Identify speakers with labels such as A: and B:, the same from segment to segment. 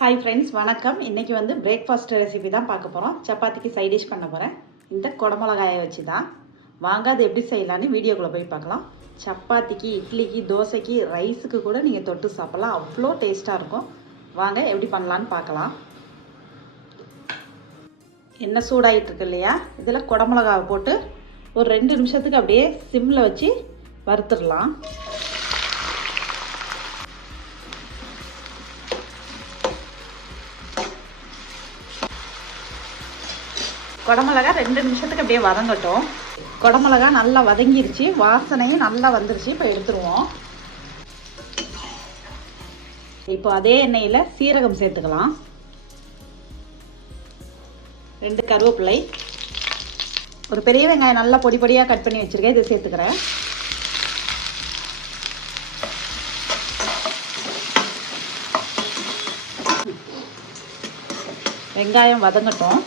A: Hi friends வணக்கம். இன்றைக்கி வந்து பிரேக்ஃபாஸ்ட் ரெசிபி தான் பார்க்க போகிறோம் சப்பாத்திக்கு சைட் டிஷ் பண்ண போகிறேன் இந்த குடமிளகாயை வச்சு தான் வாங்க அது எப்படி செய்யலான்னு வீடியோக்குள்ளே போய் பார்க்கலாம். சப்பாத்திக்கு இட்லிக்கு தோசைக்கு ரைஸுக்கு கூட நீங்கள் தொட்டு சாப்பிட்லாம். அவ்வளோ டேஸ்ட்டாக இருக்கும். வாங்க எப்படி பண்ணலான்னு பார்க்கலாம். என்ன சூடாகிட்டு இருக்கு இல்லையா? இதில் குடமிளகாவை போட்டு ஒரு ரெண்டு நிமிஷத்துக்கு அப்படியே சிம்மில் வச்சு வறுத்துடலாம். குடமிளகா ரெண்டு நிமிஷத்துக்கு அப்படியே வதங்கட்டும். குடமிளகா நல்லா வதங்கிருச்சு. வாசனையும் நல்லா வந்துருச்சு. இப்போ எடுத்துருவோம். இப்போ அதே எண்ணெயில் சீரகம் சேர்த்துக்கலாம். ரெண்டு கருவேப்பிலை. ஒரு பெரிய வெங்காயம் நல்லா பொடி பொடியாக கட் பண்ணி வச்சுருக்கேன். இதை சேர்த்துக்கிறேன். வெங்காயம் வதங்கட்டும்.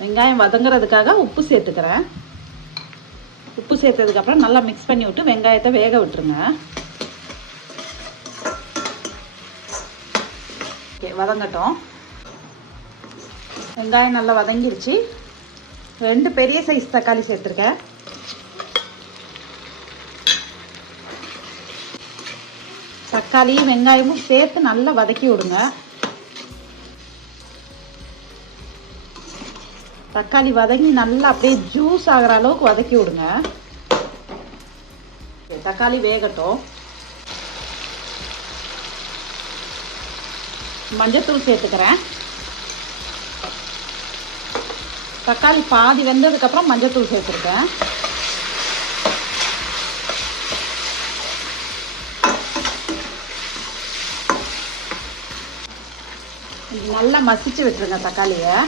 A: வெங்காயம் வதங்குறதுக்காக உப்பு சேர்த்துக்கிறேன். உப்பு சேர்த்ததுக்கப்புறம் நல்லா மிக்ஸ் பண்ணி விட்டு வெங்காயத்தை வேக விட்டுருங்க. ஓகே வதங்கட்டும். வெங்காயம் நல்லா வதங்கிருச்சு. ரெண்டு பெரிய சைஸ் தக்காளி சேர்த்துருக்கேன். தக்காளியும் வெங்காயமும் சேர்த்து நல்லா வதக்கி விடுங்க. தக்காளி வதங்கி நல்லா அப்படியே ஜூஸ் ஆகிற அளவுக்கு வதக்கி விடுங்க. தக்காளி வேகட்டும். மஞ்சத்தூள் சேர்த்துக்கிறேன். தக்காளி பாதி வெந்ததுக்கப்புறம் மஞ்சத்தூள் சேர்த்துருக்கேன். நல்லா மசிச்சு விட்டுருங்க தக்காளியை.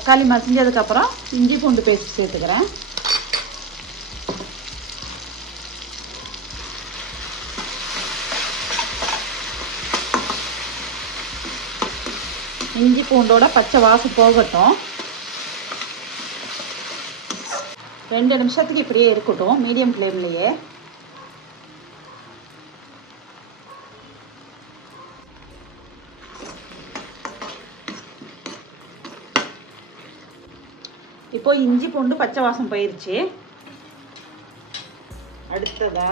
A: தக்காளி மசிஞ்சதுக்கப்புறம் இஞ்சி பூண்டு பேஸ்ட் சேர்த்துக்கிறேன். இஞ்சி பூண்டோட பச்சை வாசம் போகட்டும். ரெண்டு நிமிஷத்துக்கு இப்படியே இருக்கட்டும் மீடியம் ஃப்ளேம்லேயே. இப்போ இஞ்சி பூண்டு பச்சை வாசம் போயிருச்சு. அடுத்ததா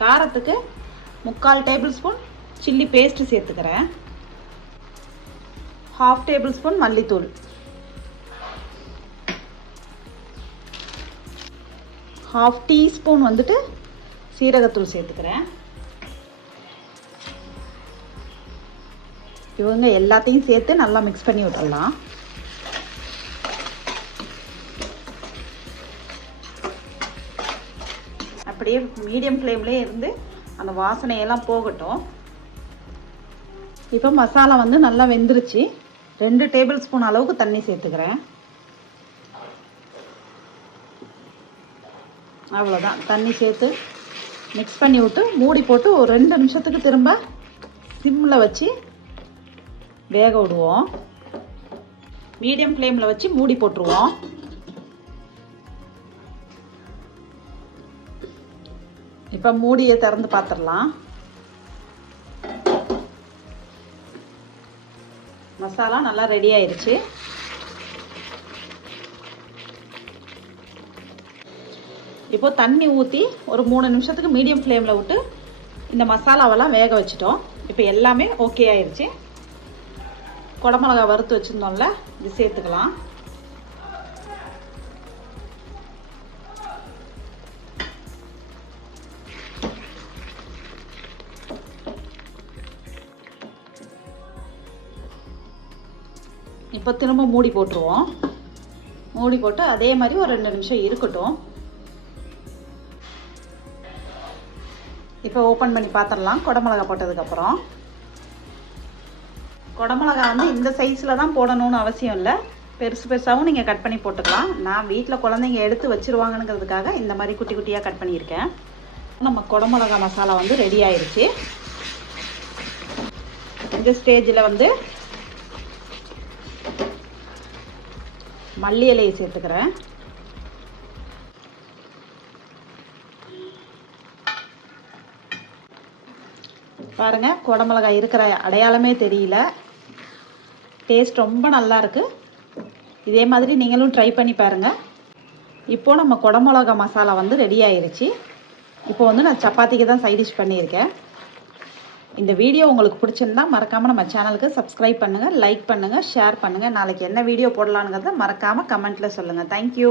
A: காரத்துக்கு முக்கால் டேபிள் ஸ்பூன் சில்லி பேஸ்ட்டு சேர்த்துக்கிறேன். ஹாஃப் டேபிள் ஸ்பூன் மல்லித்தூள். ஹாஃப் டீஸ்பூன் வந்துட்டு சீரகத்தூள் சேர்த்துக்கிறேன். இவங்க எல்லாத்தையும் சேர்த்து நல்லா மிக்ஸ் பண்ணி விட்டுடலாம் அப்படியே மீடியம் ஃப்ளேம்லேயே இருந்து அந்த வாசனையெல்லாம் போகட்டும். இப்போ மசாலா வந்து நல்லா வெந்துருச்சு. ரெண்டு டேபிள் ஸ்பூன் அளவுக்கு தண்ணி சேர்த்துக்கிறேன். அவ்வளோதான் தண்ணி சேர்த்து மிக்ஸ் பண்ணி விட்டு மூடி போட்டு ஒரு ரெண்டு நிமிஷத்துக்கு திரும்ப சிம்மில் வச்சு வேக விடுவோம். மீடியம் ஃப்ளேமில் வச்சு மூடி போட்டுருவோம். இப்போ மூடியை திறந்து பார்த்துடலாம் மசாலா நல்லா ரெடி ஆயிடுச்சு இப்போ தண்ணி ஊற்றி ஒரு மூணு நிமிஷத்துக்கு மீடியம் ஃப்ளேமில் விட்டு இந்த மசாலாவெல்லாம் வேக வச்சிட்டோம். இப்போ எல்லாமே ஓகே ஆயிடுச்சு குடமிளகா வறுத்து வச்சுருந்தோம்ல இது சேர்த்துக்கலாம். இப்போ திரும்ப மூடி போட்டுருவோம். மூடி போட்டு அதே மாதிரி ஒரு ரெண்டு நிமிஷம் இருக்கட்டும். இப்போ ஓப்பன் பண்ணி பார்த்துடலாம் குடமிளகா போட்டதுக்கப்புறம் குடமிளகா வந்து இந்த சைஸில் தான் போடணும்னு அவசியம் இல்லை. பெருசு பெருசாகவும் நீங்கள் கட் பண்ணி போட்டுக்கலாம். நான் வீட்டில் குழந்தைங்க எடுத்து வச்சுருவாங்கங்கிறதுக்காக இந்த மாதிரி குட்டி குட்டியாக கட் பண்ணியிருக்கேன். நம்ம குடமிளகா மசாலா வந்து ரெடி ஆயிடுச்சு இந்த ஸ்டேஜில் வந்து மல்லி இலையை சேர்த்துக்கிறேன். பாருங்க குடமிளகாய் இருக்கிற அடையாளமே தெரியல. டேஸ்ட் ரொம்ப நல்லா இருக்கு. இதே மாதிரி நீங்களும் ட்ரை பண்ணி பாருங்க. இப்போ நம்ம குடமிளகா மசாலா வந்து ரெடி ஆயிருச்சு. இப்போ வந்து நான் சப்பாத்திக்கு தான் சைடிஷ் பண்ணியிருக்கேன். இந்த வீடியோ உங்களுக்கு பிடிச்சிருந்தா மறக்காமல் நம்ம சேனலுக்கு சப்ஸ்கிரைப் பண்ணுங்கள் லைக் பண்ணுங்கள் ஷேர் பண்ணுங்கள் நாளைக்கு என்ன வீடியோ போடலாங்கிறத மறக்காமல் கமெண்ட்டில் சொல்லுங்கள் தேங்க்யூ